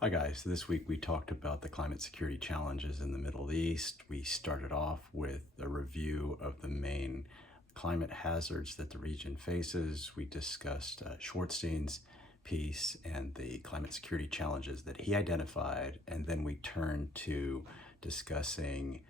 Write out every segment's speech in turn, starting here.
Hi guys, this week we talked about the climate security challenges in the Middle East. We started off with a review of the main climate hazards that the region faces. We discussed Schwartzstein's piece and the climate security challenges that he identified, and then we turned to discussing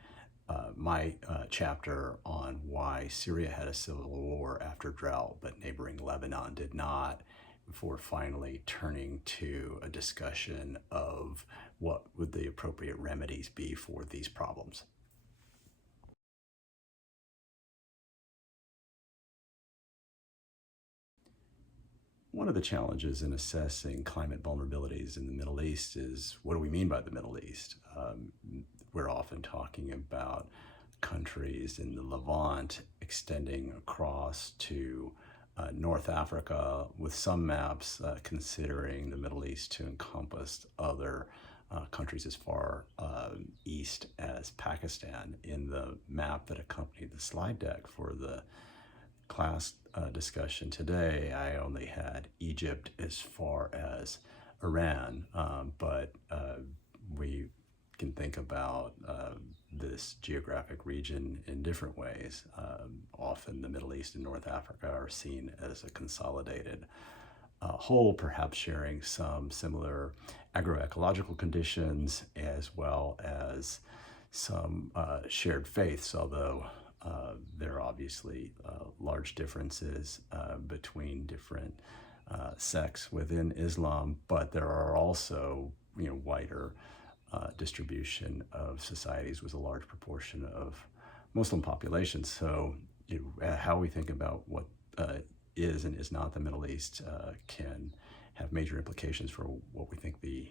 my chapter on why Syria had a civil war after drought, but neighboring Lebanon did not, before finally turning to a discussion of what would the appropriate remedies be for these problems. One of the challenges in assessing climate vulnerabilities in the Middle East is, what do we mean by the Middle East? We're often talking about countries in the Levant extending across to North Africa, with some maps considering the Middle East to encompass other countries as far east as Pakistan. In the map that accompanied the slide deck for the class discussion today, I only had Egypt as far as Iran, but we can think about this geographic region in different ways. Often the Middle East and North Africa are seen as a consolidated whole, perhaps sharing some similar agroecological conditions as well as some shared faiths, although there are obviously large differences between different sects within Islam, but there are also wider distribution of societies with a large proportion of Muslim populations. So how we think about what is and is not the Middle East can have major implications for what we think the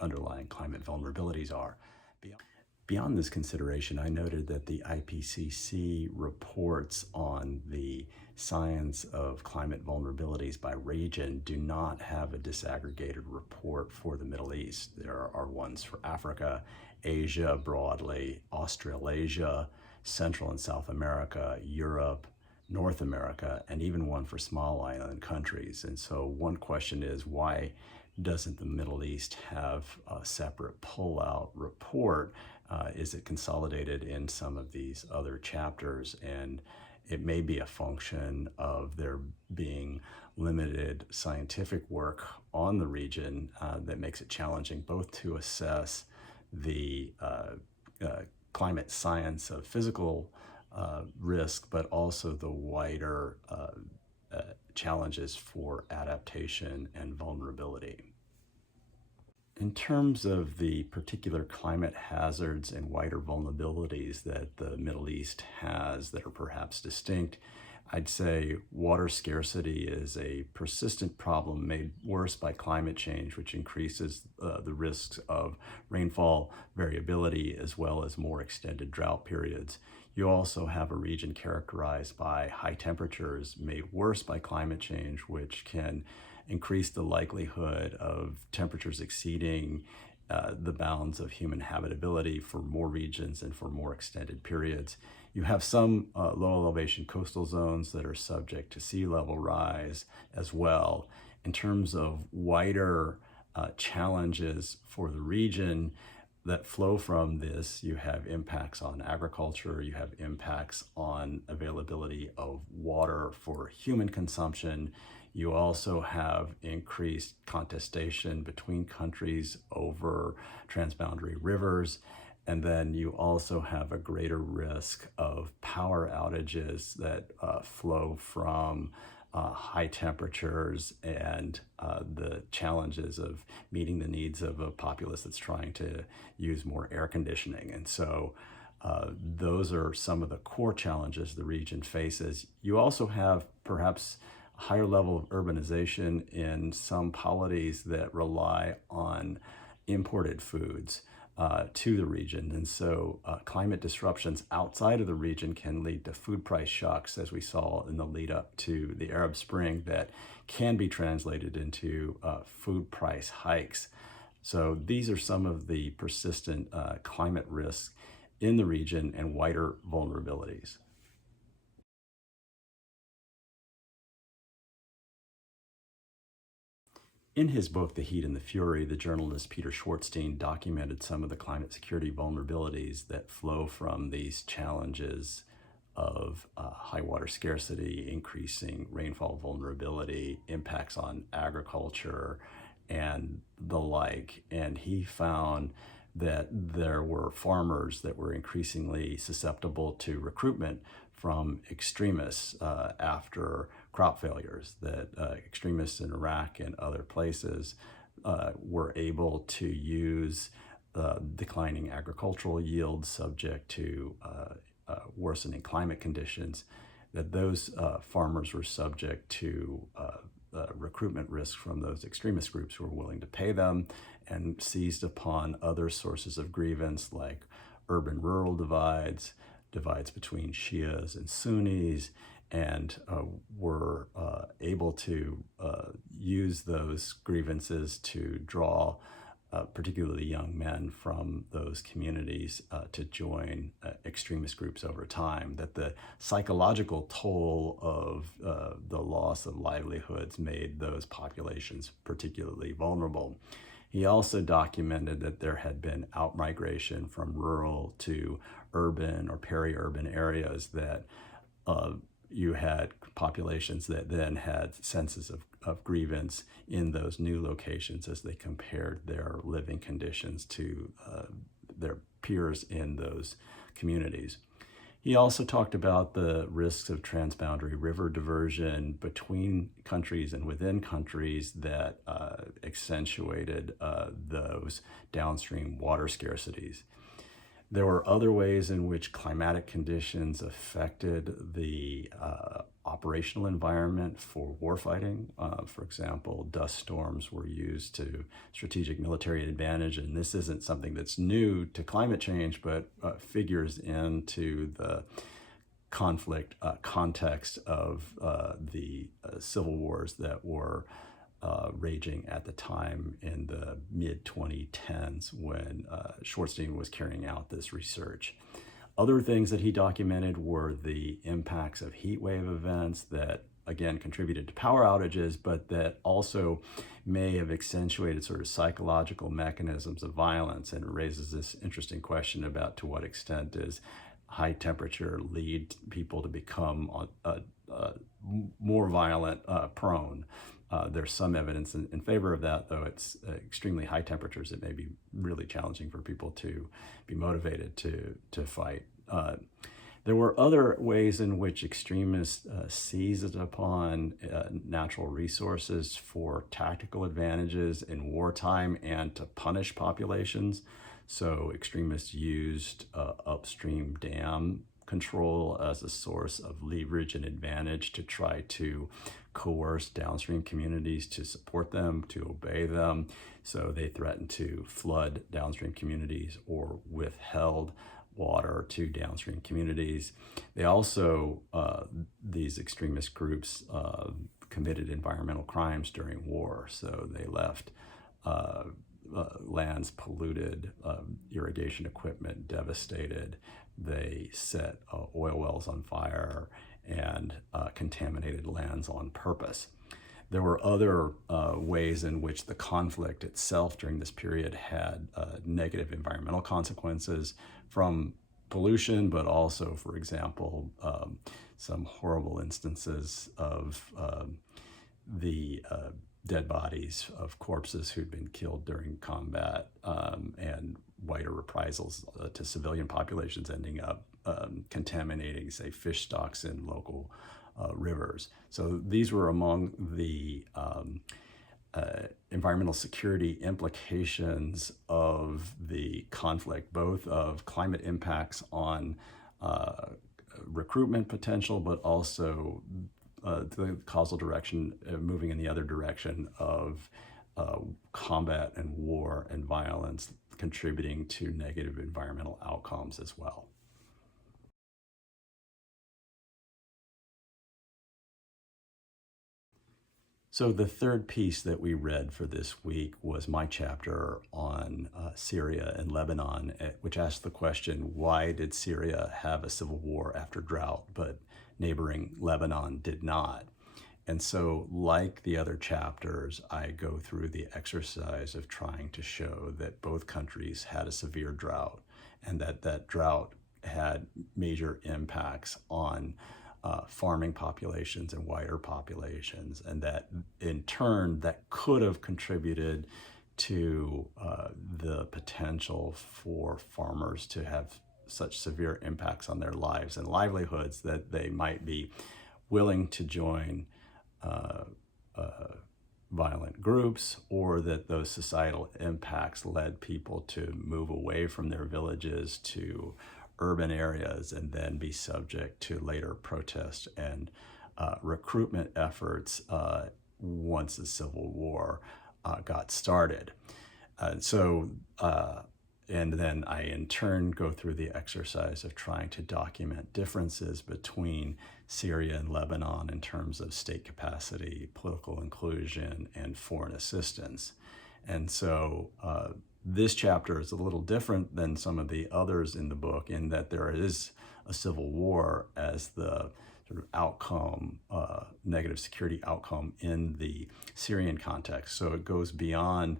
underlying climate vulnerabilities are. Beyond this consideration, I noted that the IPCC reports on the science of climate vulnerabilities by region do not have a disaggregated report for the Middle East. There are ones for Africa, Asia broadly, Australasia, Central and South America, Europe, North America, and even one for small island countries. And so one question is, why doesn't the Middle East have a separate pull-out report? Is it consolidated in some of these other chapters? And it may be a function of there being limited scientific work on the region that makes it challenging both to assess the climate science of physical risk, but also the wider challenges for adaptation and vulnerability. In terms of the particular climate hazards and wider vulnerabilities that the Middle East has that are perhaps distinct, I'd say water scarcity is a persistent problem made worse by climate change, which increases the risks of rainfall variability as well as more extended drought periods. You also have a region characterized by high temperatures made worse by climate change, which can increase the likelihood of temperatures exceeding the bounds of human habitability for more regions and for more extended periods. You have some low elevation coastal zones that are subject to sea level rise as well. In terms of wider challenges for the region that flow from this, you have impacts on agriculture, you have impacts on availability of water for human consumption. You also have increased contestation between countries over transboundary rivers. And then you also have a greater risk of power outages that flow from high temperatures and the challenges of meeting the needs of a populace that's trying to use more air conditioning. And so those are some of the core challenges the region faces. You also have perhaps a higher level of urbanization in some polities that rely on imported foods to the region. And so climate disruptions outside of the region can lead to food price shocks, as we saw in the lead up to the Arab Spring, that can be translated into food price hikes. So these are some of the persistent climate risks in the region and wider vulnerabilities. In his book, The Heat and the Fury, the journalist Peter Schwartzstein documented some of the climate security vulnerabilities that flow from these challenges of high water scarcity, increasing rainfall vulnerability, impacts on agriculture, and the like. And he found that there were farmers that were increasingly susceptible to recruitment from extremists after crop failures, that extremists in Iraq and other places were able to use declining agricultural yields subject to worsening climate conditions, that those farmers were subject to recruitment risk from those extremist groups who were willing to pay them, and seized upon other sources of grievance like urban-rural divides, divides between Shias and Sunnis, and were able to use those grievances to draw particularly young men from those communities to join extremist groups over time, that the psychological toll of the loss of livelihoods made those populations particularly vulnerable. He also documented that there had been outmigration from rural to urban or peri-urban areas, that you had populations that then had senses of grievance in those new locations as they compared their living conditions to their peers in those communities. He also talked about the risks of transboundary river diversion between countries and within countries that accentuated those downstream water scarcities. There were other ways in which climatic conditions affected the operational environment for warfighting. For example, dust storms were used to strategic military advantage, and this isn't something that's new to climate change, but figures into the conflict context of the civil wars that were raging at the time in the mid-2010s when Schwartzstein was carrying out this research. Other things that he documented were the impacts of heat wave events that, again, contributed to power outages, but that also may have accentuated sort of psychological mechanisms of violence, and raises this interesting question about to what extent does high temperature lead people to become more violent prone. There's some evidence in favor of that, though it's extremely high temperatures. It may be really challenging for people to be motivated to fight. There were other ways in which extremists seized upon natural resources for tactical advantages in wartime and to punish populations. So extremists used upstream dam control as a source of leverage and advantage to try to coerce downstream communities to support them, to obey them. So they threatened to flood downstream communities or withheld water to downstream communities. They also, these extremist groups committed environmental crimes during war. So they left lands polluted, irrigation equipment devastated. They set oil wells on fire and contaminated lands on purpose. There were other ways in which the conflict itself during this period had negative environmental consequences from pollution, but also, for example, some horrible instances of the dead bodies of corpses who'd been killed during combat, and wider reprisals to civilian populations ending up contaminating, say, fish stocks in local rivers. So these were among the environmental security implications of the conflict, both of climate impacts on recruitment potential, but also the causal direction moving in the other direction of combat and war and violence contributing to negative environmental outcomes as well. So the third piece that we read for this week was my chapter on Syria and Lebanon, which asked the question, why did Syria have a civil war after drought, but neighboring Lebanon did not? And so, like the other chapters, I go through the exercise of trying to show that both countries had a severe drought, and that drought had major impacts on farming populations and wider populations, and that in turn that could have contributed to the potential for farmers to have such severe impacts on their lives and livelihoods that they might be willing to join uh, uh, violent groups, or that those societal impacts led people to move away from their villages to urban areas and then be subject to later protest and recruitment efforts once the Civil War got started. So, and then I in turn go through the exercise of trying to document differences between Syria and Lebanon in terms of state capacity, political inclusion, and foreign assistance. And so this chapter is a little different than some of the others in the book in that there is a civil war as the sort of outcome, negative security outcome in the Syrian context. So it goes beyond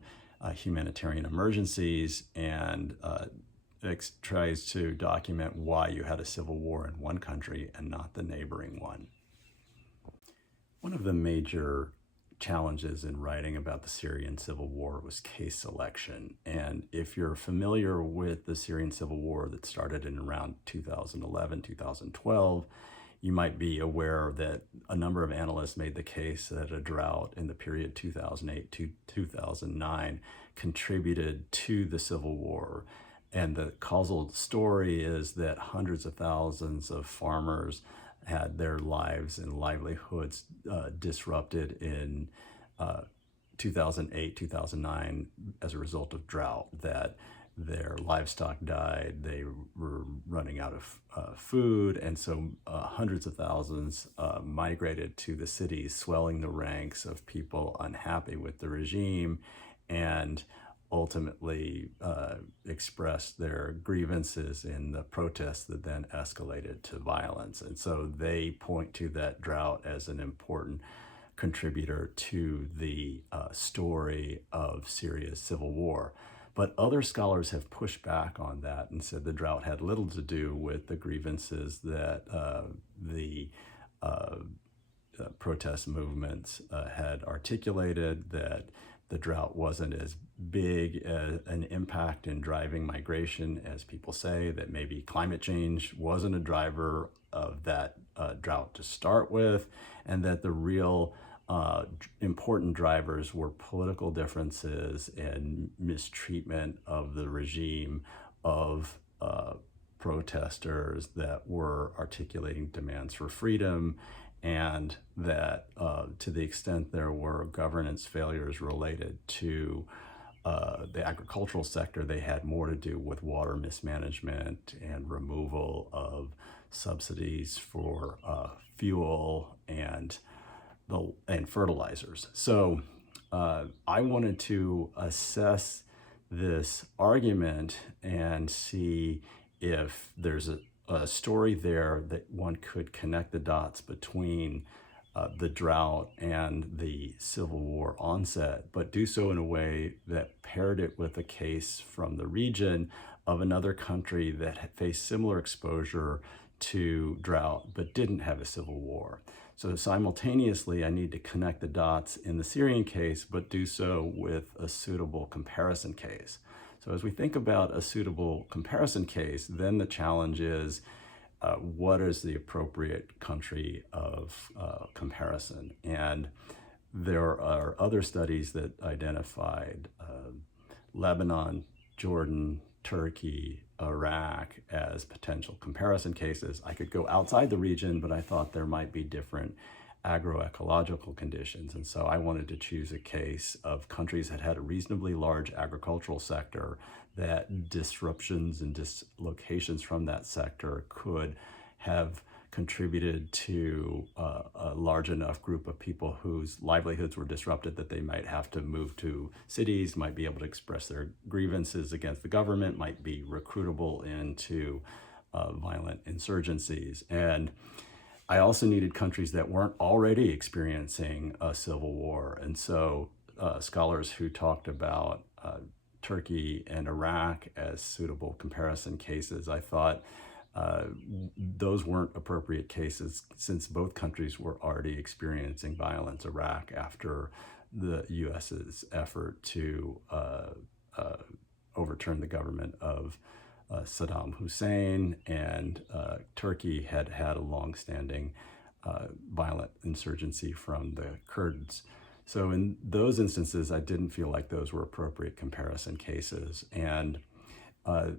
humanitarian emergencies and tries to document why you had a civil war in one country and not the neighboring one. One of the major challenges in writing about the Syrian civil war was case selection. And if you're familiar with the Syrian civil war that started in around 2011, 2012, you might be aware that a number of analysts made the case that a drought in the period 2008 to 2009 contributed to the civil war. And the causal story is that hundreds of thousands of farmers had their lives and livelihoods disrupted in 2008, 2009 as a result of drought, that their livestock died, they were running out of food, and so hundreds of thousands migrated to the cities, swelling the ranks of people unhappy with the regime, and ultimately expressed their grievances in the protests that then escalated to violence. And so they point to that drought as an important contributor to the story of Syria's civil war. But other scholars have pushed back on that and said the drought had little to do with the grievances that the protest movements had articulated, that the drought wasn't as big an impact in driving migration as people say, that maybe climate change wasn't a driver of that drought to start with, and that the real important drivers were political differences and mistreatment of the regime of protesters that were articulating demands for freedom, and that to the extent there were governance failures related to the agricultural sector, they had more to do with water mismanagement and removal of subsidies for fuel and fertilizers. So I wanted to assess this argument and see if there's a story there that one could connect the dots between the drought and the Civil War onset, but do so in a way that paired it with a case from the region of another country that had faced similar exposure to drought but didn't have a civil war. So simultaneously, I need to connect the dots in the Syrian case, but do so with a suitable comparison case. So as we think about a suitable comparison case, then the challenge is, what is the appropriate country of comparison? And there are other studies that identified Lebanon, Jordan, Turkey, Iraq as potential comparison cases. I could go outside the region, but I thought there might be different agroecological conditions. And so I wanted to choose a case of countries that had a reasonably large agricultural sector, that disruptions and dislocations from that sector could have contributed to a large enough group of people whose livelihoods were disrupted that they might have to move to cities, might be able to express their grievances against the government, might be recruitable into violent insurgencies. And I also needed countries that weren't already experiencing a civil war. And so scholars who talked about Turkey and Iraq as suitable comparison cases, I thought uh, those weren't appropriate cases since both countries were already experiencing violence. Iraq after the US's effort to uh, overturn the government of Saddam Hussein, and Turkey had had a longstanding violent insurgency from the Kurds. So in those instances, I didn't feel like those were appropriate comparison cases. And uh,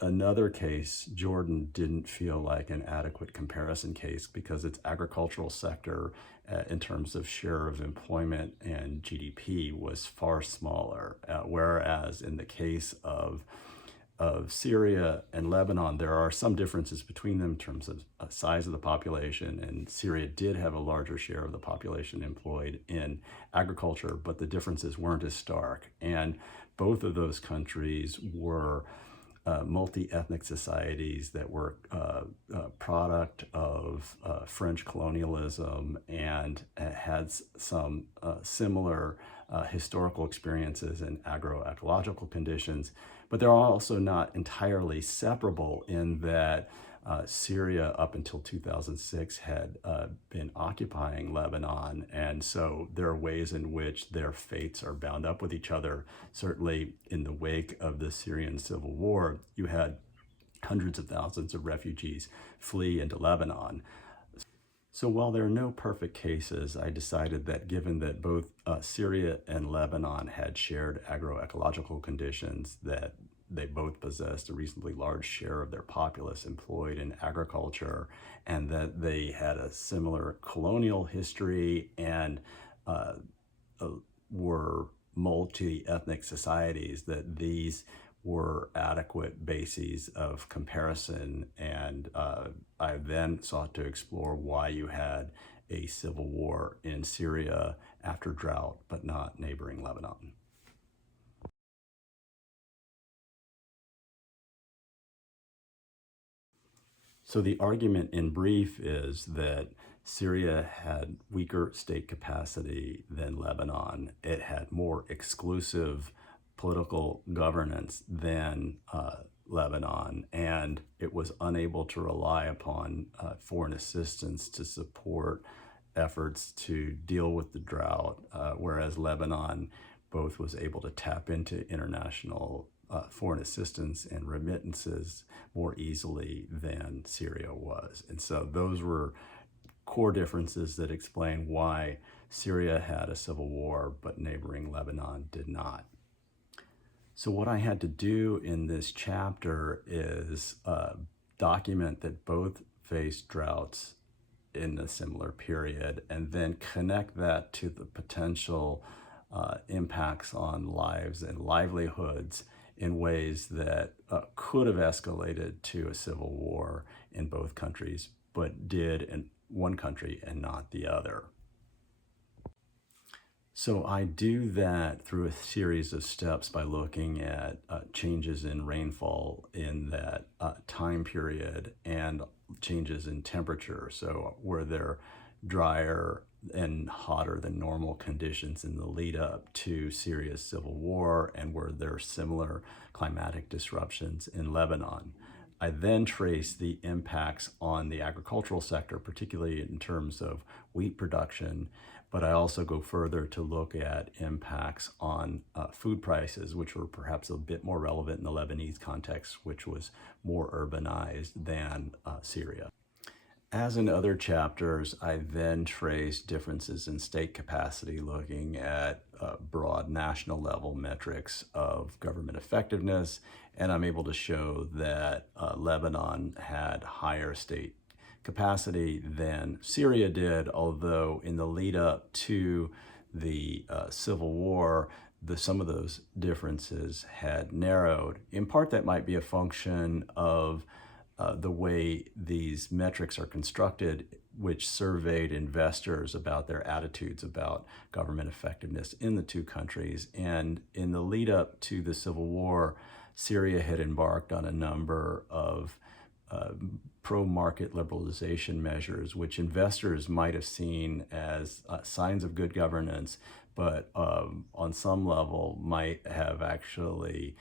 another case, Jordan didn't feel like an adequate comparison case because its agricultural sector, in terms of share of employment and GDP, was far smaller. Whereas in the case of Syria and Lebanon, there are some differences between them in terms of size of the population, and Syria did have a larger share of the population employed in agriculture, but the differences weren't as stark. And both of those countries were multi-ethnic societies that were product of French colonialism and had some similar historical experiences and agroecological conditions, but they're also not entirely separable in that Syria up until 2006 had been occupying Lebanon, and so there are ways in which their fates are bound up with each other. Certainly in the wake of the Syrian civil war, you had hundreds of thousands of refugees flee into Lebanon. So while there are no perfect cases, I decided that given that both Syria and Lebanon had shared agroecological conditions, that they both possessed a reasonably large share of their populace employed in agriculture, and that they had a similar colonial history and uh, were multi-ethnic societies, that these were adequate bases of comparison. And I then sought to explore why you had a civil war in Syria after drought, but not neighboring Lebanon. So the argument in brief is that Syria had weaker state capacity than Lebanon. It had more exclusive political governance than Lebanon, and it was unable to rely upon foreign assistance to support efforts to deal with the drought, whereas Lebanon both was able to tap into international foreign assistance and remittances more easily than Syria was. And so those were core differences that explain why Syria had a civil war, but neighboring Lebanon did not. So what I had to do in this chapter is document that both faced droughts in a similar period, and then connect that to the potential impacts on lives and livelihoods in ways that could have escalated to a civil war in both countries, but did in one country and not the other. So I do that through a series of steps by looking at changes in rainfall in that time period and changes in temperature. So were there drier and hotter than normal conditions in the lead up to Syria's civil war, and were there similar climatic disruptions in Lebanon? I then trace the impacts on the agricultural sector, particularly in terms of wheat production, but I also go further to look at impacts on food prices, which were perhaps a bit more relevant in the Lebanese context, which was more urbanized than Syria. As in other chapters, I then trace differences in state capacity, looking at broad national level metrics of government effectiveness, and I'm able to show that Lebanon had higher state capacity than Syria did, although in the lead up to the civil war, some of those differences had narrowed. In part, that might be a function of the way these metrics are constructed, which surveyed investors about their attitudes about government effectiveness in the two countries. And in the lead up to the civil war, Syria had embarked on a number of pro-market liberalization measures, which investors might have seen as signs of good governance, but on some level might have actually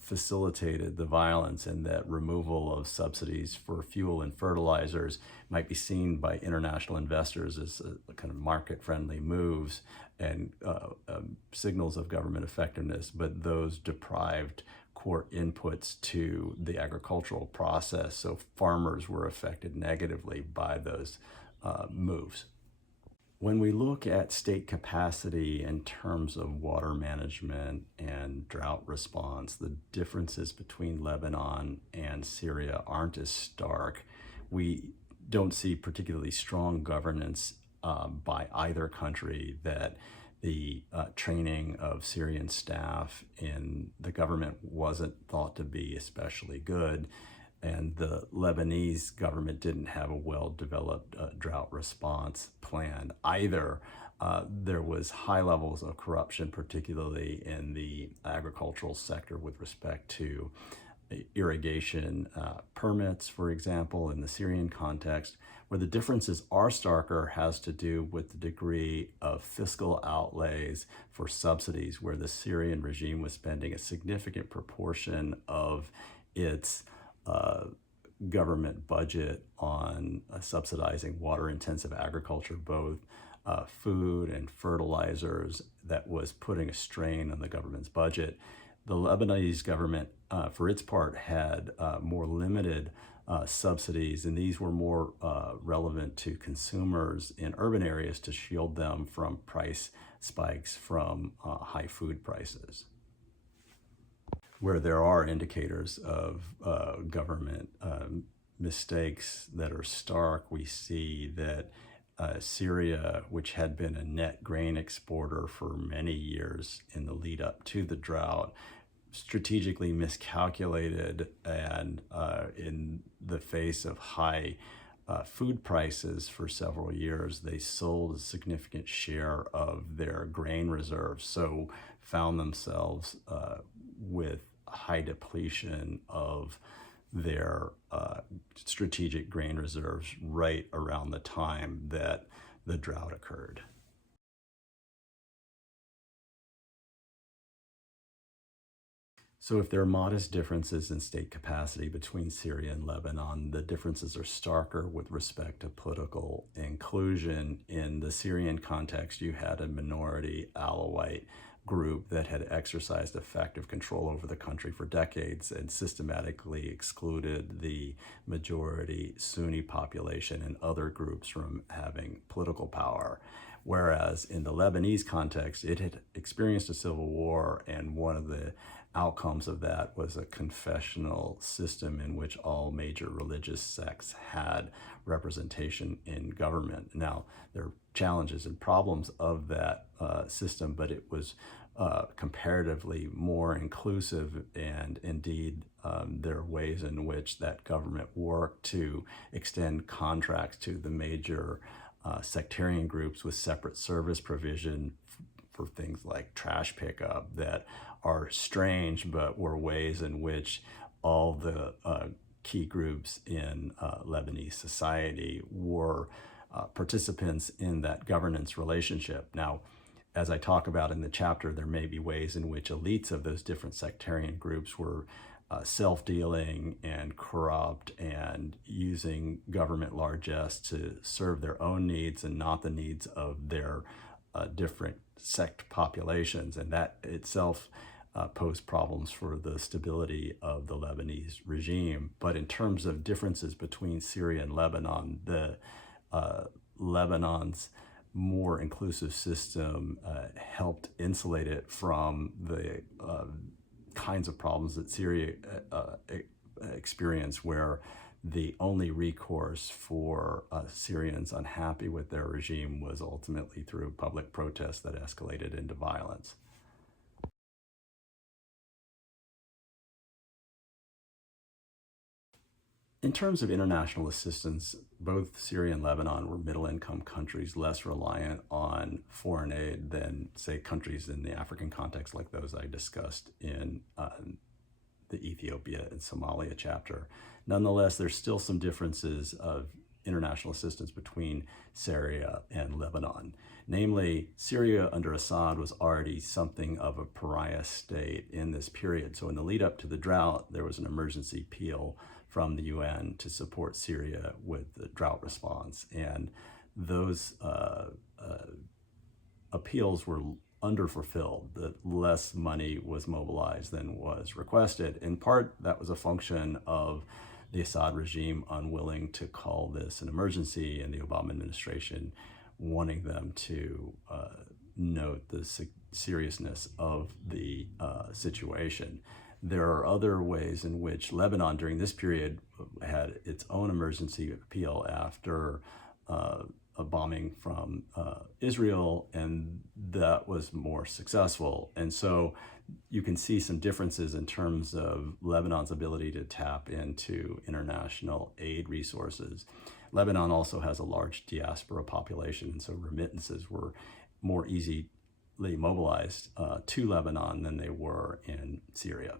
facilitated the violence, and that removal of subsidies for fuel and fertilizers might be seen by international investors as a kind of market-friendly moves and signals of government effectiveness, but those deprived core inputs to the agricultural process. So farmers were affected negatively by those moves. When we look at state capacity in terms of water management and drought response, the differences between Lebanon and Syria aren't as stark. We don't see particularly strong governance by either country, that the training of Syrian staff in the government wasn't thought to be especially good, and the Lebanese government didn't have a well-developed drought response plan either. There was high levels of corruption, particularly in the agricultural sector with respect to irrigation permits, for example, in the Syrian context. Where the differences are starker has to do with the degree of fiscal outlays for subsidies, where the Syrian regime was spending a significant proportion of its government budget on subsidizing water-intensive agriculture, both food and fertilizers, that was putting a strain on the government's budget. The Lebanese government, for its part, had more limited subsidies, and these were more relevant to consumers in urban areas to shield them from price spikes from high food prices. Where there are indicators of government mistakes that are stark, we see that Syria, which had been a net grain exporter for many years in the lead up to the drought, strategically miscalculated, and in the face of high food prices for several years, they sold a significant share of their grain reserves, so found themselves with high depletion of their strategic grain reserves right around the time that the drought occurred. So if there are modest differences in state capacity between Syria and Lebanon, the differences are starker with respect to political inclusion. In the Syrian context, you had a minority Alawite group that had exercised effective control over the country for decades and systematically excluded the majority Sunni population and other groups from having political power. Whereas in the Lebanese context, it had experienced a civil war, and one of the outcomes of that was a confessional system in which all major religious sects had representation in government. Now, there are challenges and problems of that system, but it was comparatively more inclusive, and indeed there are ways in which that government worked to extend contracts to the major sectarian groups with separate service provision for things like trash pickup that are strange, but were ways in which all the key groups in Lebanese society were participants in that governance relationship. Now, as I talk about in the chapter, there may be ways in which elites of those different sectarian groups were self-dealing and corrupt and using government largesse to serve their own needs and not the needs of their different sect populations. And that itself posed problems for the stability of the Lebanese regime. But in terms of differences between Syria and Lebanon, the Lebanon's more inclusive system helped insulate it from the kinds of problems that Syria experienced, where the only recourse for Syrians unhappy with their regime was ultimately through public protests that escalated into violence. In terms of international assistance, both Syria and Lebanon were middle-income countries, less reliant on foreign aid than, say, countries in the African context like those I discussed in the Ethiopia and Somalia chapter. Nonetheless, there's still some differences of international assistance between Syria and Lebanon. Namely, Syria under Assad was already something of a pariah state in this period. So in the lead up to the drought, there was an emergency appeal from the UN to support Syria with the drought response. And those appeals were underfulfilled, that less money was mobilized than was requested. In part, that was a function of the Assad regime unwilling to call this an emergency, and the Obama administration wanting them to note the seriousness of the situation. There are other ways in which Lebanon during this period had its own emergency appeal after a bombing from Israel, and that was more successful. And so you can see some differences in terms of Lebanon's ability to tap into international aid resources. Lebanon also has a large diaspora population, and so remittances were more easily mobilized to Lebanon than they were in Syria.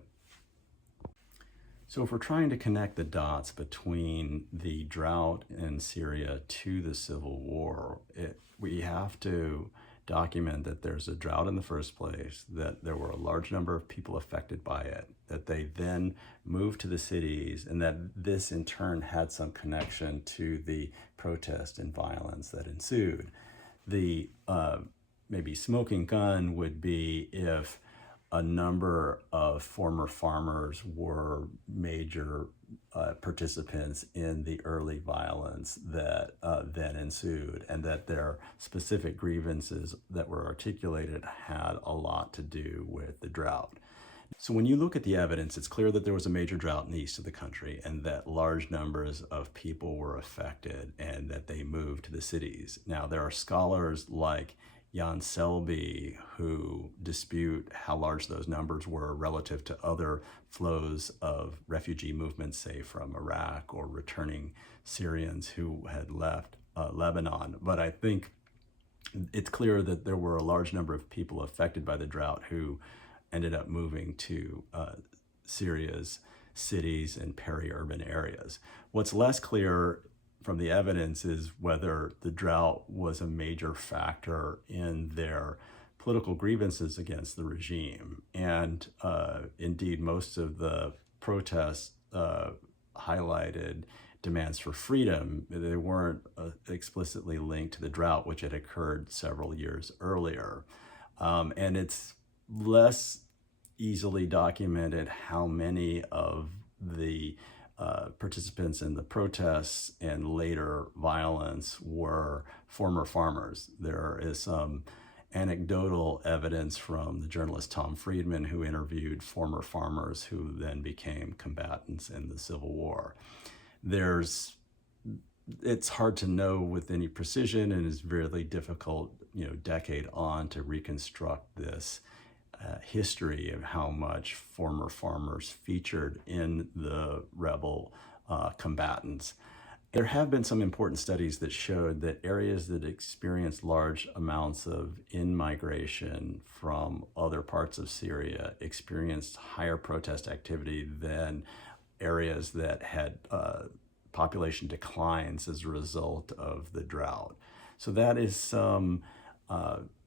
So if we're trying to connect the dots between the drought in Syria to the civil war, we have to document that there's a drought in the first place, that there were a large number of people affected by it, that they then moved to the cities, and that this in turn had some connection to the protest and violence that ensued. The maybe smoking gun would be if a number of former farmers were major participants in the early violence that then ensued, and that their specific grievances that were articulated had a lot to do with the drought. So when you look at the evidence, it's clear that there was a major drought in the east of the country, and that large numbers of people were affected, and that they moved to the cities. Now, there are scholars like Jan Selby who dispute how large those numbers were relative to other flows of refugee movements, say from Iraq or returning Syrians who had left Lebanon. But I think it's clear that there were a large number of people affected by the drought who ended up moving to Syria's cities and peri-urban areas. What's less clear from the evidence is whether the drought was a major factor in their political grievances against the regime. And indeed, most of the protests highlighted demands for freedom. They weren't explicitly linked to the drought, which had occurred several years earlier. And it's less easily documented how many of the participants in the protests and later violence were former farmers. There is some anecdotal evidence from the journalist Tom Friedman, who interviewed former farmers who then became combatants in the Civil War. It's hard to know with any precision, and it's really difficult, decade on, to reconstruct this history of how much former farmers featured in the rebel combatants. There have been some important studies that showed that areas that experienced large amounts of in-migration from other parts of Syria experienced higher protest activity than areas that had population declines as a result of the drought. So that is some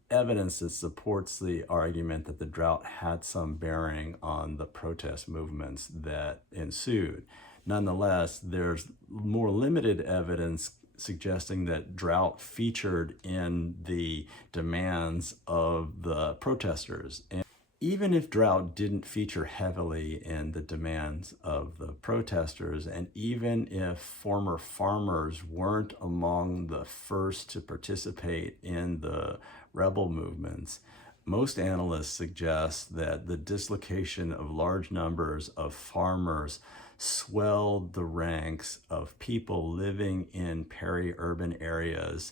evidence that supports the argument that the drought had some bearing on the protest movements that ensued. Nonetheless, there's more limited evidence suggesting that drought featured in the demands of the protesters. And even if drought didn't feature heavily in the demands of the protesters, and even if former farmers weren't among the first to participate in the rebel movements, most analysts suggest that the dislocation of large numbers of farmers swelled the ranks of people living in peri-urban areas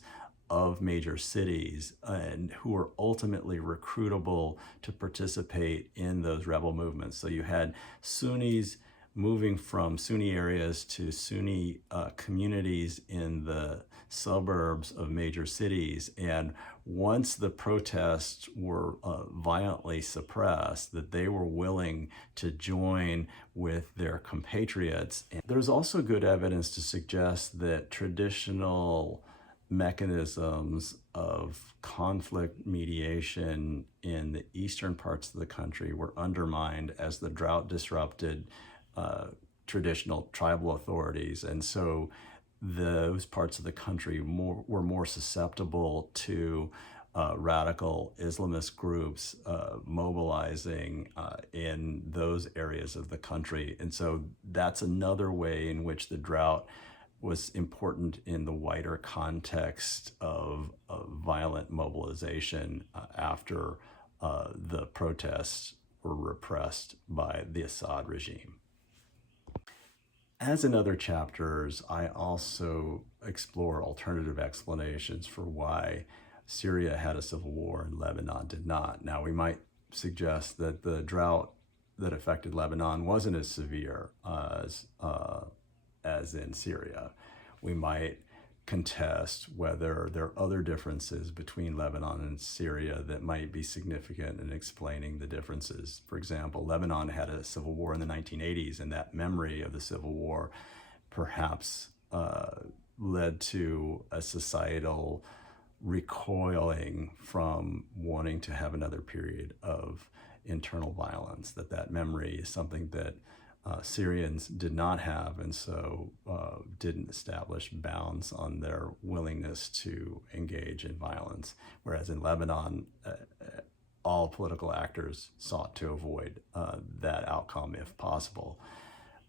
of major cities, and who were ultimately recruitable to participate in those rebel movements. So you had Sunnis moving from Sunni areas to Sunni communities in the suburbs of major cities. And once the protests were violently suppressed, that they were willing to join with their compatriots. And there's also good evidence to suggest that traditional mechanisms of conflict mediation in the eastern parts of the country were undermined as the drought disrupted traditional tribal authorities. And so those parts of the country were more susceptible to radical Islamist groups mobilizing in those areas of the country. And so that's another way in which the drought was important in the wider context of violent mobilization after the protests were repressed by the Assad regime. As in other chapters, I also explore alternative explanations for why Syria had a civil war and Lebanon did not. Now, we might suggest that the drought that affected Lebanon wasn't as severe as in Syria. We might contest whether there are other differences between Lebanon and Syria that might be significant in explaining the differences. For example, Lebanon had a civil war in the 1980s, and that memory of the civil war perhaps led to a societal recoiling from wanting to have another period of internal violence, that memory is something that Syrians did not have, and so didn't establish bounds on their willingness to engage in violence. Whereas in Lebanon, all political actors sought to avoid that outcome if possible.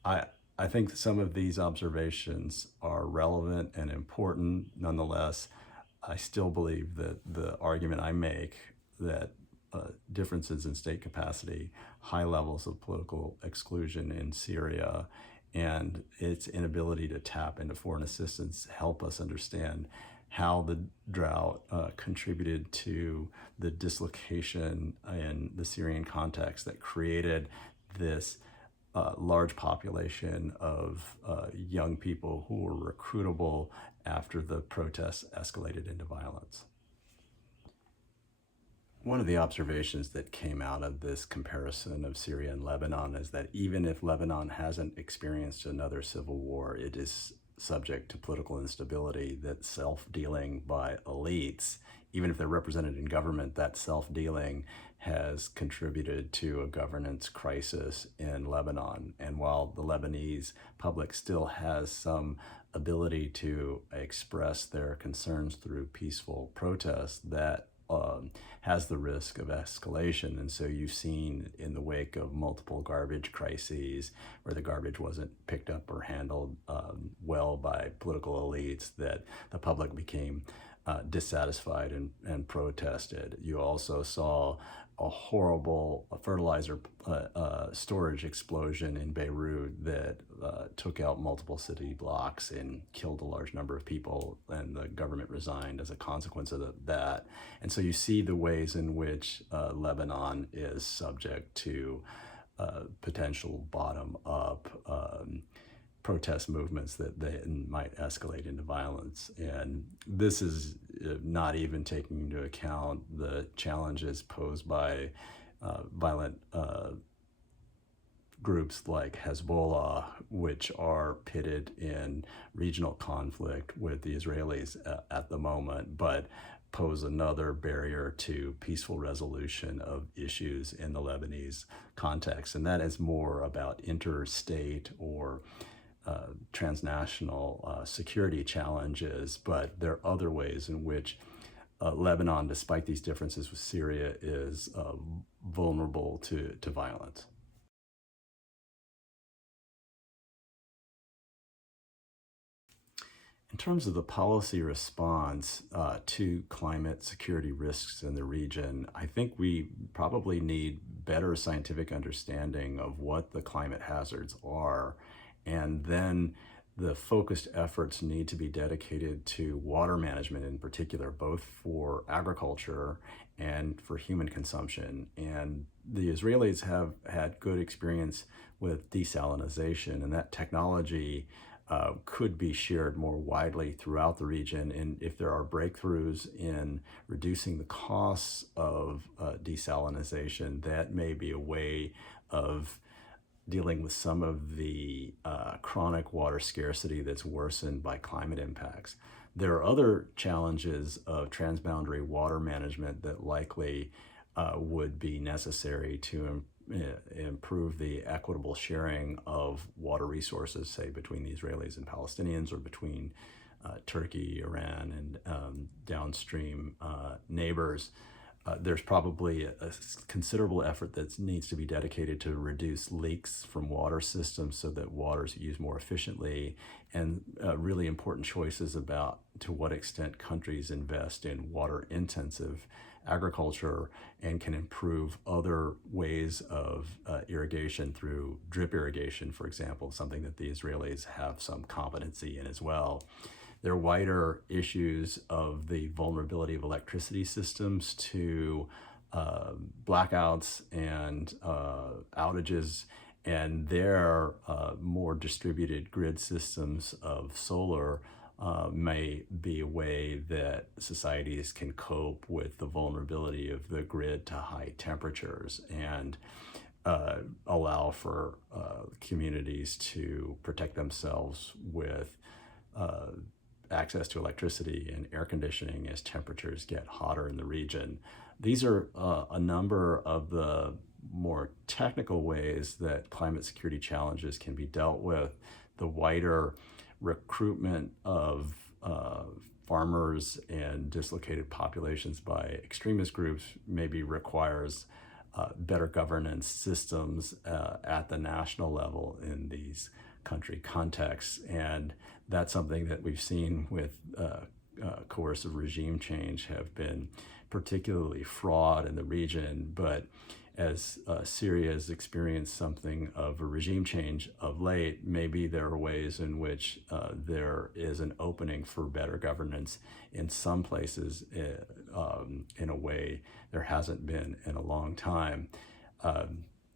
I think some of these observations are relevant and important. Nonetheless, I still believe that the argument I make that differences in state capacity, high levels of political exclusion in Syria, and its inability to tap into foreign assistance help us understand how the drought contributed to the dislocation in the Syrian context that created this large population of young people who were recruitable after the protests escalated into violence. One of the observations that came out of this comparison of Syria and Lebanon is that even if Lebanon hasn't experienced another civil war, it is subject to political instability, that self-dealing by elites, even if they're represented in government, that self-dealing has contributed to a governance crisis in Lebanon. And while the Lebanese public still has some ability to express their concerns through peaceful protests, that has the risk of escalation. And so you've seen in the wake of multiple garbage crises where the garbage wasn't picked up or handled well by political elites, that the public became dissatisfied and protested. You also saw a horrible fertilizer storage explosion in Beirut that took out multiple city blocks and killed a large number of people, and the government resigned as a consequence of that. And so you see the ways in which Lebanon is subject to potential bottom-up protest movements that then might escalate into violence. And this is not even taking into account the challenges posed by violent groups like Hezbollah, which are pitted in regional conflict with the Israelis at the moment, but pose another barrier to peaceful resolution of issues in the Lebanese context. And that is more about interstate or transnational security challenges, but there are other ways in which Lebanon, despite these differences with Syria, is vulnerable to violence. In terms of the policy response to climate security risks in the region, I think we probably need better scientific understanding of what the climate hazards are, and then the focused efforts need to be dedicated to water management in particular, both for agriculture and for human consumption. And the Israelis have had good experience with desalination, and that technology could be shared more widely throughout the region. And if there are breakthroughs in reducing the costs of desalination, that may be a way of dealing with some of the chronic water scarcity that's worsened by climate impacts. There are other challenges of transboundary water management that likely would be necessary to improve the equitable sharing of water resources, say between the Israelis and Palestinians, or between Turkey, Iran, and downstream neighbors. There's probably a considerable effort that needs to be dedicated to reduce leaks from water systems so that water is used more efficiently, and really important choices about to what extent countries invest in water intensive agriculture and can improve other ways of irrigation through drip irrigation, for example, something that the Israelis have some competency in as well. There are wider issues of the vulnerability of electricity systems to blackouts and outages, and their more distributed grid systems of solar may be a way that societies can cope with the vulnerability of the grid to high temperatures and allow for communities to protect themselves with access to electricity and air conditioning as temperatures get hotter in the region. These are a number of the more technical ways that climate security challenges can be dealt with. The wider recruitment of farmers and dislocated populations by extremist groups maybe requires better governance systems at the national level in these country contexts. And that's something that we've seen with coercive regime change have been particularly fraught in the region. But as Syria has experienced something of a regime change of late, maybe there are ways in which there is an opening for better governance in some places in a way there hasn't been in a long time.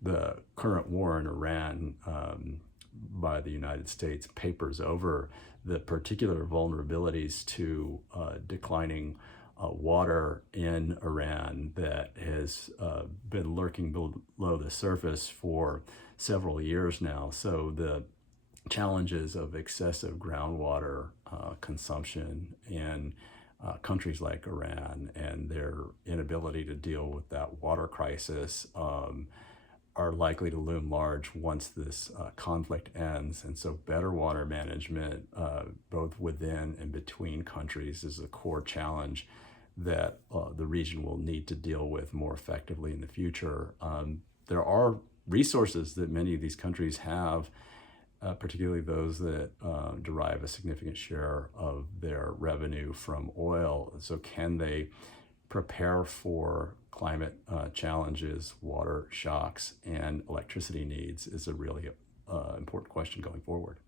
The current war in Iran by the United States papers over the particular vulnerabilities to declining water in Iran that has been lurking below the surface for several years now. So the challenges of excessive groundwater consumption in countries like Iran and their inability to deal with that water crisis are likely to loom large once this conflict ends. And so better water management, both within and between countries, is a core challenge that the region will need to deal with more effectively in the future. There are resources that many of these countries have, particularly those that derive a significant share of their revenue from oil. So can they prepare for climate challenges, water shocks, and electricity needs is a really important question going forward.